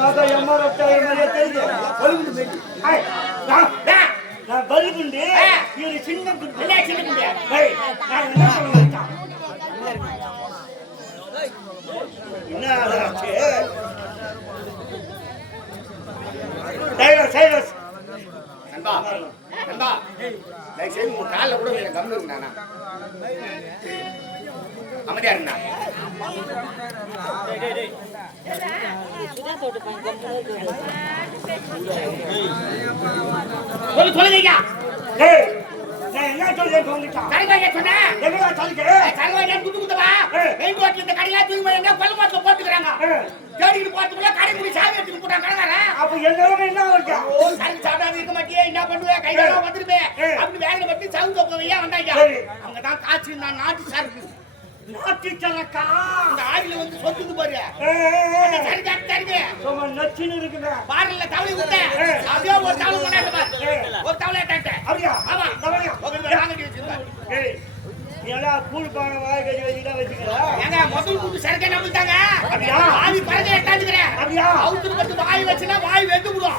பார்த்தா எம்மா ரொட்டாயிரம் மாதிரியே தெரியுது. பழுகுண்டு மேடி நான் இருந்தா சொல்லு சொல்லுங்க ஏய் நான் என்ன சொல்றேன் சொல்லிட்டான் தலைவாங்க சொன்னேன் எங்கடா சொல்லிக்கிறேன்? தலைவாங்க குத்து குத்தவா. மெயின் ரோட்ல இந்த கடையில தூக்கி எங்க கொல்லமாட்டில் போட்டுக்கிறாங்க. ஏய். தேடிட்டு போறதுக்குள்ள கடை முடி சாவி எடுத்துட்டு போட்டாங்க கடைக்காரன் அப்ப என்னோட என்ன இருக்கா ஓ சரி சாப்பிடாம இருக்க மாட்டியே என்ன பண்ணுவேன் கையில ஏய். அப்படி வேலையை பத்தி சவுந்த போவையா வந்தாங்க. சரி. அவங்க தான் காய்ச்சி நான் நாட்டு சரக்கு. சரக்கா அந்த ஆவில வந்து சொத்துக்கு பாரு ஏய், சரி காட்டு தருங்க சும்மா நச்சுன்னு இருக்குதா பாருல தவளை விட்டேன் ஏய். அப்படியே ஒரு தவளை கொண்டாட்டு பாரு. ஏய். ஒரு தவளை டாட்டேன் அப்படியா? ஆமா. தவளையா? ஏடா கூழ் பானை வாய் கறி வச்சுதான் வச்சுக்கிறா? ஏங்க முதல் கூட்டு சரக்கை நம்பிட்டாங்க அப்படியா? ஆவி பறக்க எட்டாந்துக்கிறேன் அப்படியா? அவுத்துட்டு பத்து வாய் வச்சுனா வாய் வெந்து விடும்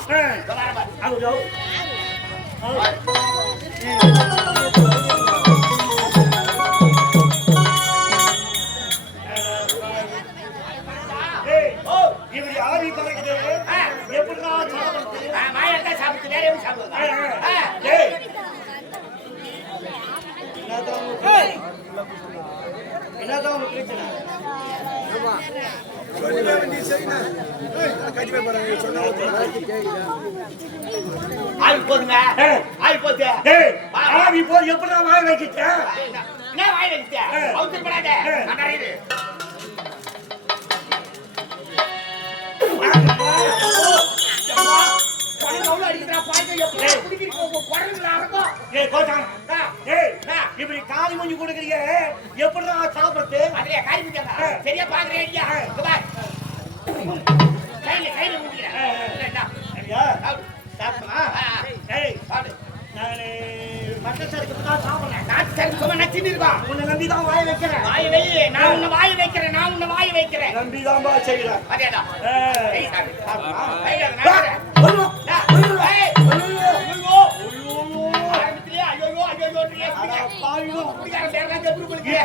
ஆவி போய் எப்படிடா வாய் வைக்கிட்டேன் வாய் வச்சுட்ட இப்படி காலி மஞ்சு கொடுக்குறீங்க எப்படிடா சாப்பிடுறது சரியா பாக்குறேன் ஐயா. கையில கையில ஊத்திக்கிறேன். இல்ல, இந்தா. ஐயா சாப்பிடு. சாப்பிடுமா ஆ, ஆ. ஏய் சாப்பிடு. நான் சரக்கு தான் சாப்பிடுறேன் நாட்டு சரக்கு சும்மா. உன்னை நம்பி தான் வாய் வைக்கிறேன் வாயை வை. நான் உன்னை வாயை வைக்கிறேன் நான் உன்னை வாயை வைக்கிறேன் நம்பி தான் அதேதான் ஏய்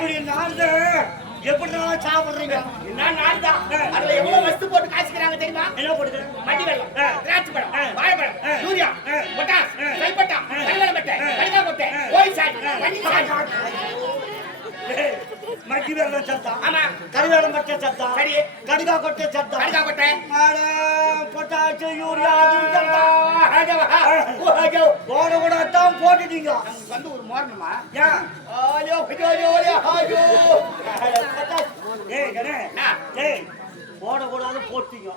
ஏய், சாப்பிடு. சாப்பிடுமா கையில தான் என்ன அதுல எவ்வளவு வஸ்து போட்டு காய்ச்சிக்கிறாங்க தெரியுமா என்ன போடுது மட்டி வெள்ளம், திராட்சை பழம், வாழைப்பழம், பொட்டாஸ், கைப்பட்டா, ஆ. கருவேலப்பட்டை, மக்கி வெள்ளம் சத்தா ஆமா. கருவேலம் பச்சை சத்தா சரி. கடுகா கொட்டை சத்தா கடுக்காக்கொட்டை. அட, பொட்டாசு யூரியா அது சத்தா ஆஜவா, ஓ, ஆஜோ. போட கூட தான் போட்டுட்டீங்க வந்து ஒரு ஐயோ, ஆஜோ. அட, பொட்டாசு. ஏய் கணே என்ன? ஏய் போடக்கூடாது போட்டீங்க.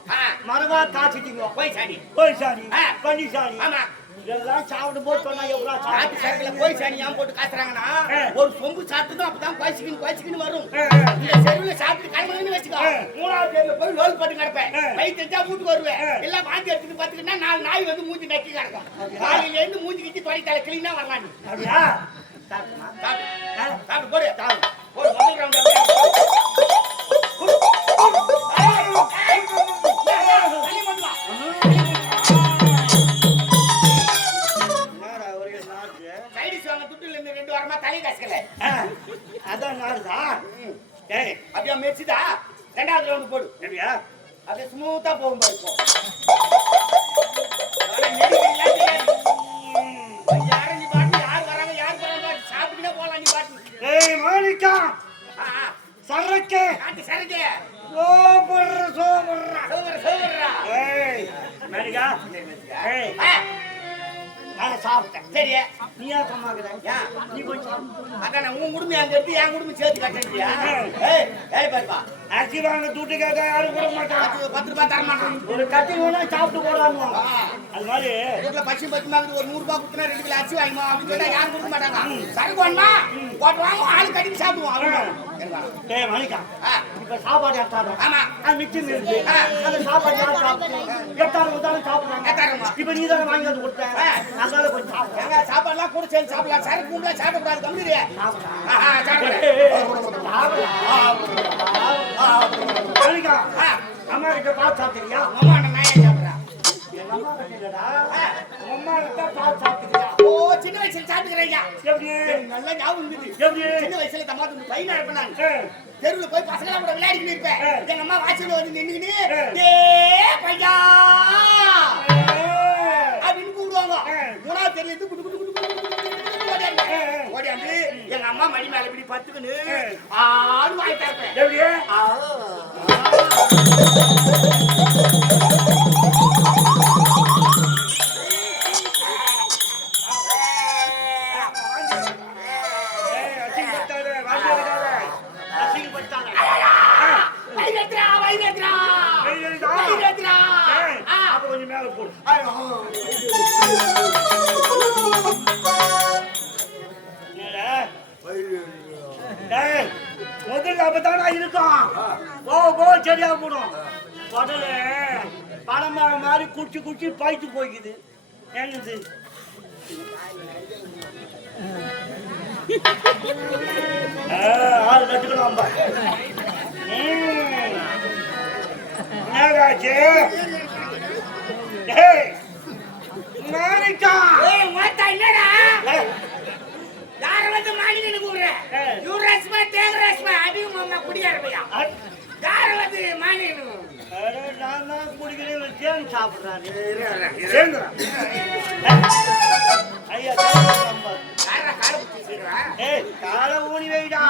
மரபா காய்ச்சிட்டீங்க சாணி. கோழி சாணி ஆ. பன்னி சாணி ஆமா. இதெல்லாம் சாப்பிடும் போது சொன்னா எவ்வளோ சாப்பிட்டு சரக்குல கோழி சாணி ஏன் போட்டு காய்ச்சறாங்கன்னா, ஆ. ஒரு சொம்பு சாப்பிட்டு தான் அப்பதான் குவாய்ச்சிக்கின்னு, குவாய்ச்சிக்கின்னு வரும். இந்த செருவுல சாப்பிட்டு கலங்குதுன்னு வச்சுக்கோ. மூணாவது தெருவுல போய் லோல் போட்டு கிடப்பேன். ஆ. வயிறு தெரிஞ்சா வீட்டுக்கு வருவேன். எல்லாம் வாந்தி எடுத்துட்டு பாத்துக்கிட்டா நாலு நாய் வந்து மூஞ்சி நக்கி கிடக்கும். காலையில இருந்து மூஞ்சி கிச்சி தொலை தலை கிளீனா வரலாம். அப்படியா சாப்பிடுமா சாப்பிடு. ஆ. சாப்பிடு, போடு. போடு, முதல் round மாணிக்கா ஏய். நான் சாப்பிட்டேன். சரி நீ ஏன் சொன்னாக்குற? நீ கொஞ்சம். அதான் உன் குடும்பம் அங்க எடுத்து என் குடும்பம் சேர்த்து கட்டியா ஏய். வேலை பாருப்பா. அரிசி வாங்க துட்டு கேட்க யாரும் கொடுக்க மாட்டான் பத்து ரூபாய் தர மாட்டோம் ஒரு கட்டி வேணா சாப்பிட்டு போடான்னு அது மாதிரி. வீட்டுல பச்சு பத்து மாதிரி ஒரு நூறு ரூபாய் கொடுத்தா ரெண்டு கிலோ அரிசி வாங்கிமா அப்படின்னு சொன்னா யாரும் கொடுக்க மாட்டாங்க. சரக்கு வேணுமா போட்டு வாங்க. ஆளு கட்டிட்டு சாப்பிடுவோம். அவ்வளவுதான். ஏய் மாணிக்கா சாப்பாடு எடுத்தாரு ஆமா. அது மிச்சம் இருக்கு அந்த சாப்பாடு யார் சாப்பிட்டு எட்டாயிரம் கொடுத்தாலும் சாப்பிடுறாங்க? இப்ப நீ தானே வாங்கி வந்து கொடுத்த? அதனால கொஞ்சம் சாப்பிடுறேன் ஏங்க சாப்பாடுலாம் கூட சேர்ந்து சாப்பிடலாம். சரக்கு கும்பலா சாப்பிடக்கூடாது கம்பெனி அம்மா கிட்ட பார்த்து சாப்பிட்டீங்களா அம்மா நான் சாப்பிடுறேன்? அம்மா கிட்ட இல்லடா. சின்ன வயசுல சாப்பிட்டுக்கிறேன் எப்படி நல்ல ஞாபகம் இருந்தது எப்படி சின்ன வயசுல தம்மா தம்பி பையனா ஆ, தெருவுல போய் பசங்களா கூட விளையாடிட்டு இருப்பேன். எங்க அம்மா வாசல்ல வந்து நின்னுக்கிட்டு. டே பையா. அப்படின்னு கூப்பிடுவாங்க. மூணாவது இருந்து குடு குடு குடு ஓடியாந்து எங்க அம்மா மடி மேல இப்படி பத்துக்கின்னு ஆ. ஆடு வாய் எப்படி முதல்ல அப்பதானே இருக்கும் போக போக சரியா போடும் உடனே பணமாக மாதிரி குடிச்சு குடிச்சு பைத்து போய்க்குது என்னது ஆ, ஆள் கட்டுக்கலாம் பா. மாணிக்கா. ஏய் மாத்தா என்னடா? யார வந்து மாலின்னு கூப்பிடுற? ஆ. இவரு ரஸ்மா தேங்க ரஸ்மா அதிகம் மாமா குடியாரப்பையா யார வந்து நான் தான் குடிக்கிறேன் தேன் சாப்பிடுறாரு. சேர்ந்துடா. ஐயா ஏய், காலை ஊனி வைடா.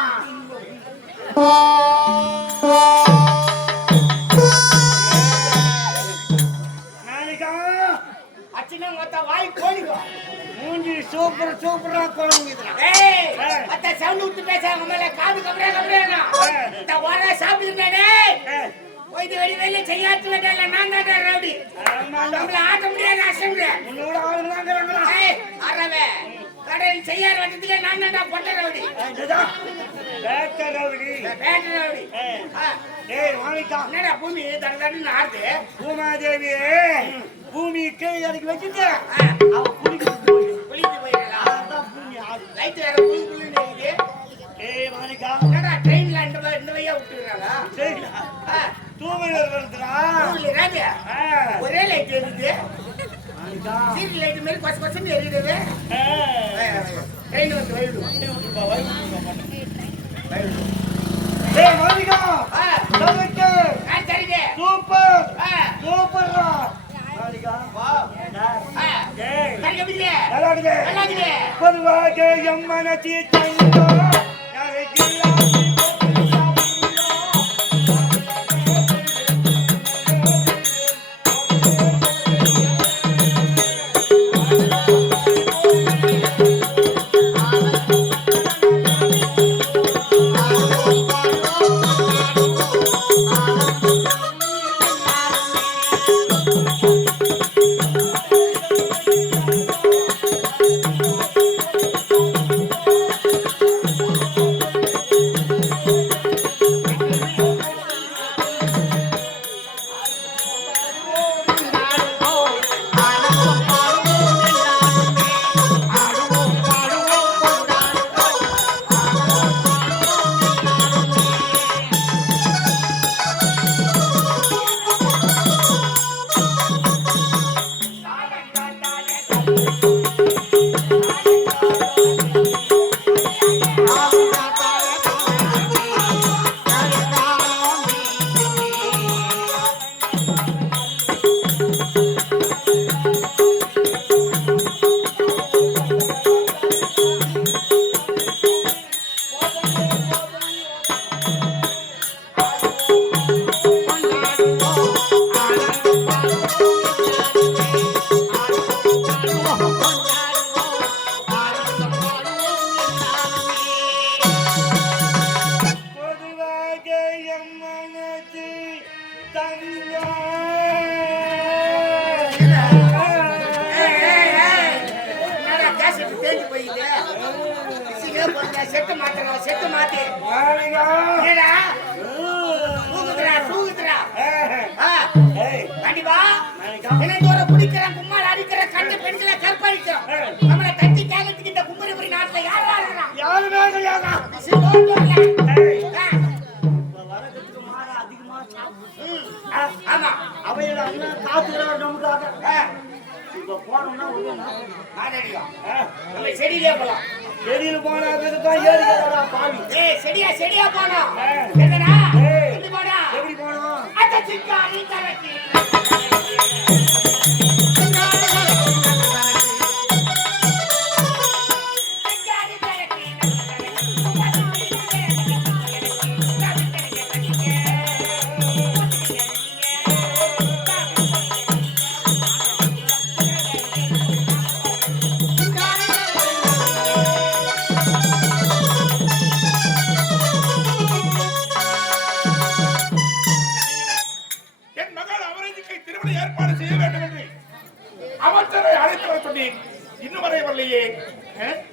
அச்சினா மொத்த வாய் கோழிக்கோ மூஞ்சி சூப்பர் சூப்பரா குழம்புதுடா. ஏய் ஆ. மத்த சவுண்ட் விட்டு பேசாம மேல காது கபரே கபரேனா. இந்த வர சாப்பிட்டுருந்தானே ஏய், போய் வெளி வெளிய செய்யாத்து வேண்டாம் நான் தான் ரவுடி. நம்மள ஆட்ட முடியாது அசம்புல உன்னோட ஆளுங்க வாங்குறாங்களா? ஏய் அரவே கடையில் செய்யாத வட்டத்துக்கு நான் தான்டா பொட்ட ரவுடி வேட்டை ரவுடி. பேட்ட ரவுடி ஏய், மாணிக்கா, என்னடா பூமி தட தடன்னு ஆடுது பூமாதேவி பூமிக்கு எனக்கு வச்சுட்டு ஆ. அவ குடிக்கிறது போய் குளித்து போயிடலாம் அதான் பூமி ஆடு லைட் வேற குளி குளின்னு இருக்குது ஏய் மாணிக்கா என்னடா ட்ரெயின்ல இந்த இந்த வழியா விட்டுறாங்க சரிடா. தூமையில வருதுடா ராஜா ஒரே லைட் எரியுது. சீரி லைட் மாதிரி கொசு கொசுன்னு எரியுது. ட்ரெயின் வந்து வயிடு வண்டி விட்டுப்பா, வயிறு விட்டுப்பா, பண்ணு. ஏய் சரிங்க. சூப்பர். சூப்பர்ரா மாணிக்கா வா டேய், ஆ டேய், சரிங்க பிடிங்க நல்லா இருக்குது நல்லா இருக்குது பொதுவாக எம் மனசி தந்தோ மாணிக்கா இணைந்தோர பிடிக்கிற கும்மால் அடிக்கிற கண்டு பெண்களை கற்பழிக்கிறோம். நம்மளை தட்டி கேட்கறதுக்கு இந்த நாட்டுல யார் வாழ்றா? யாருமே கிடையாதா? ஆமா. அவையோட அண்ணன் காத்துக்கிறார் நமக்காக. இப்ப போனோம்னா நம்ம செடியிலே போலாம். வெளியில போனா தான் ஏறிக்கிறா பாவி? ஏய் செடியா செடியா போனோம். என்னடா. எப்படி போடா. எப்படி போனோம்? அத்த சிக்காரி கலக்கி சிக்காரி Okay.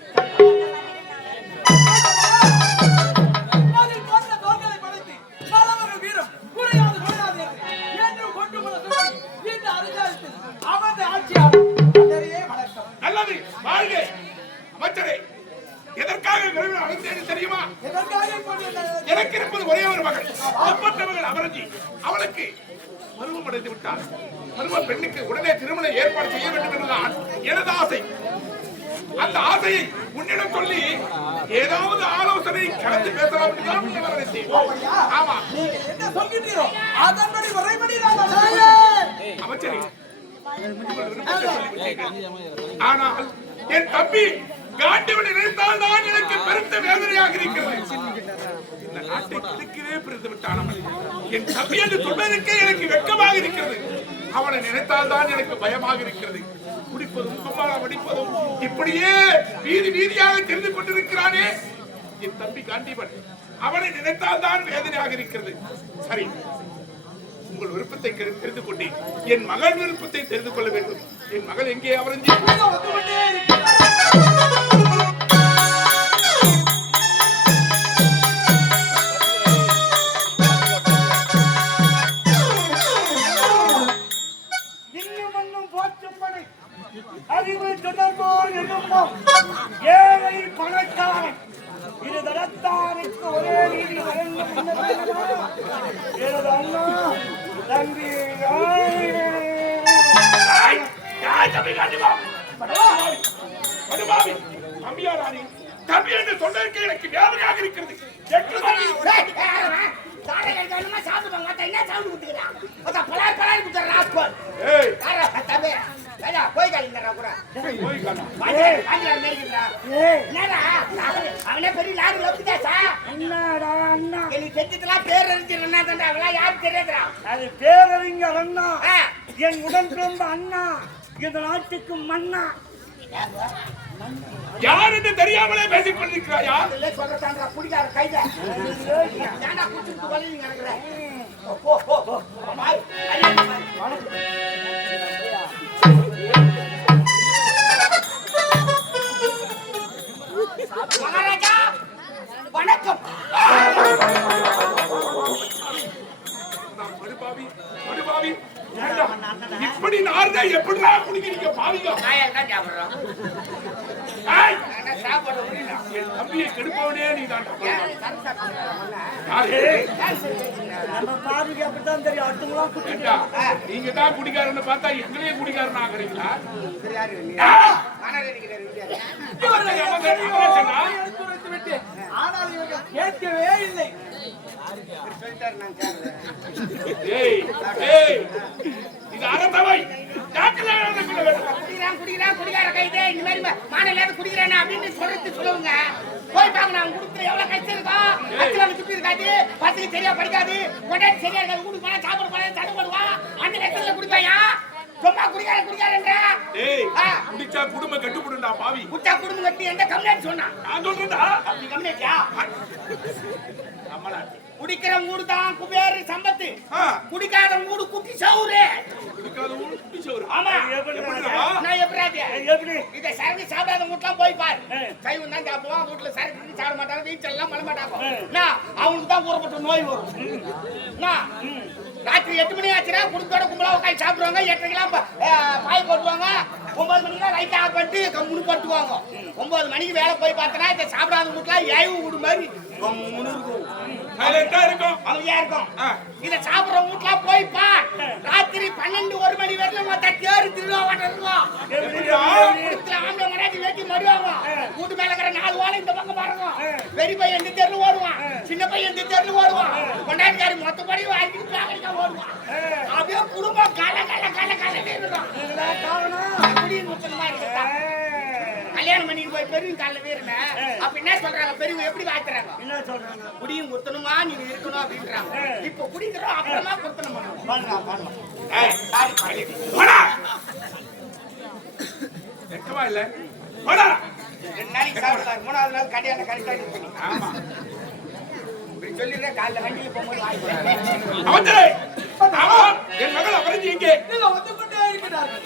ஏதாவது ஆலோசனை பேசலாம் ஆமா என்ன சொல்கின்றீரோ அதன்படி முறைப்படி அமைச்சரே. ஆனால் என் தம்பி காண்டிவனை நினைத்தால் தான் எனக்கு பெருத்த வேதனையாக இருக்கிறது. இந்த நாட்டை கிழக்கிலே பிரிந்து விட்டான் என் தம்பி என்று சொல்வதற்கே எனக்கு வெட்கமாக இருக்கிறது. அவனை நினைத்தால் தான் எனக்கு பயமாக இருக்கிறது. குடிப்பதும் சும்மா அடிப்பதும் இப்படியே வீதி வீதியாக தெரிந்து கொண்டிருக்கிறானே. என் தம்பி காண்டிவன் அவனை நினைத்தால் தான் வேதனையாக இருக்கிறது. சரி உங்கள் விருப்பத்தை கெ- தெரிந்து கொண்டேன் என் மகள் விருப்பத்தை தெரிந்து கொள்ள வேண்டும். என் மகள் எங்கே? அவரஞ்சி. தம்பி என்று சொன்னதற்கு எனக்கு வேதனையாக இருக்கிறது சாப்பிடுவாங்க. என்ன சாப்பிட்டு கொடுத்துக்கிறான்? பலாய் பலாய் பலார் கொடுத்துறான், ராஸ்கோல். ஏய், தம்பி? போய் காலிங்கடா கூட. போய். ஏய் என்னடா, அவனே- அவனே பெரிய லாரி லோபிதாசா? அண்ணாடா அண்ணா எனக்கு தெரிஞ்சதெல்லாம் பேர் அறிஞர் தான்டா, அவெல்லாம் யாரும் தெரியாதுடா. அது பேரறிஞர் அண்ணா ஆ, என் உடன் பிறந்த அண்ணா இந்த நாட்டுக்கு மன்னா யார் என்று தெரியாமலே பேசிக் கொண்டிருக்கிறாயா சொல்லத்தான்றா, குடிகார கைத. ஏன்டா குடிச்சிட்டு? மகாராஜா வணக்கம். நான் இப்படி நார்ந்தா எப்படிடா குடிக்கிறீங்க பாவிங்க? சாப்பாடு என் தம்பியை கெடுப்பவனே நீ தான் யாரு? நீங்க தான் குடிகாரன்னு பார்த்தா எங்களையே குடிகாரன் ஆகுறீங்களா ஆனால் இவர்கள் கேட்கவே இல்லை நான் இது அறந்தவை குடிக்கிறான் கைதே இந்த மாதிரி மானம் இல்லாத குடிக்கிறானா அப்படின்னு சொல்றது சொல்லுவாங்க போய் எவ்வளவு கஷ்டம் இருக்கும் இருக்காது பசங்க சரியா படிக்காது கொண்டாடி சரியா இருக்காது வீட்டுக்கு போனா சாப்பாடு போனா சண்டை அந்த கஷ்டத்துல குடிப்பாயா சும்மா குடிக்கார குடிக்காரன்ற ஏய் ஆ. குடிச்சா குடும்பம் கட்டுப்படுண்டா பாவி. குட்டா குடும்பம் கட்டி எந்த கம்ப்ளைண்ட் சொன்னான் நான் சொல்றேன்டா. அப்படி கம்ப்ளைண்ட்யா குடிக்கிற ஊடு தான் குபேர் சம்பத்து. குடிக்காத குட்டி சவுரு. குடிக்காத ஊரு குடி சோறு ஆமா. எப்படிடா? நான் எப்படி எப்படி? இத சரக்கு சாப்பிடாத வீட்டுலாம் போய் பாரு. சைவம் தான் சாப்பிடுவான் வீட்டுல சரக்கு சாப்பிட மாட்டாங்க வீட்டுல எல்லாம் பண்ண மாட்டாங்க. என்ன, அவங்களுக்கு தான் ஊறப்பட்ட நோய் வரும். என்ன, ராத்திரி எட்டு மணி ஆச்சுன்னா குடும்பத்தோட கும்பலா உட்காந்து சாப்பிடுவாங்க எட்டரைக்கெல்லாம் பாய் போட்டுவாங்க ஒன்பது மணிக்கு லைட் ஆஃப் பண்ணிட்டு கம்முனு பட்டுவாங்க ஒன்பது மணிக்கு வேலை போய் பார்த்தனா இந்த சாப்பிடாத வீட்டுல ஏவு வீடு மாதிரி இருக்கும். சைலண்டா இருக்கும். அமைதியா இருக்கும். இத சாப்பிடுற வீட்டுல போய் பா. ராத்திரி பன்னெண்டு ஒரு மணி வரைக்கும் மொத்த தேறு எப்படியா? வீட்டுல ஆம்பளை மராட்டி வேட்டி மடுவாங்க. வீட்டு மேல இருக்கிற நாலு வாழை இந்த பக்கம் பாருங்க. பெரிய பையன் இந்த தெருல ஓடுவான். சின்ன பையன் இந்த தெருல ஓடுவான். கொண்டாடிக்காரி மொத்த படி வாங்கி பேக்கடிக்கா ஓடுவான் அப்படியே குடும்பம் கல கல கல கல இருக்கும் குடியின் முத்தமா கல்யாணம் பண்ணிட்டு போய் பெரியவங்க காலில் வீருன. அப்ப என்ன சொல்றாங்க? பெரியவங்க எப்படி வாழ்த்துறாங்க? என்ன சொல்றாங்க? குடியும் குத்தணுமா? நீங்க இருக்கணும் அப்படின்றாங்க. இப்ப குடிக்கிறோம் அப்புறமா குத்தணும். வெக்கமா இல்ல. ரெண்டு நாளைக்கு சாப்பிடலாம் மூணாவது நாள் கடையான கரெக்டா ஆமா. என் மகள் அபரஞ்சி எங்கே நீங்க வந்து கொண்டே இருக்கிறார்கள்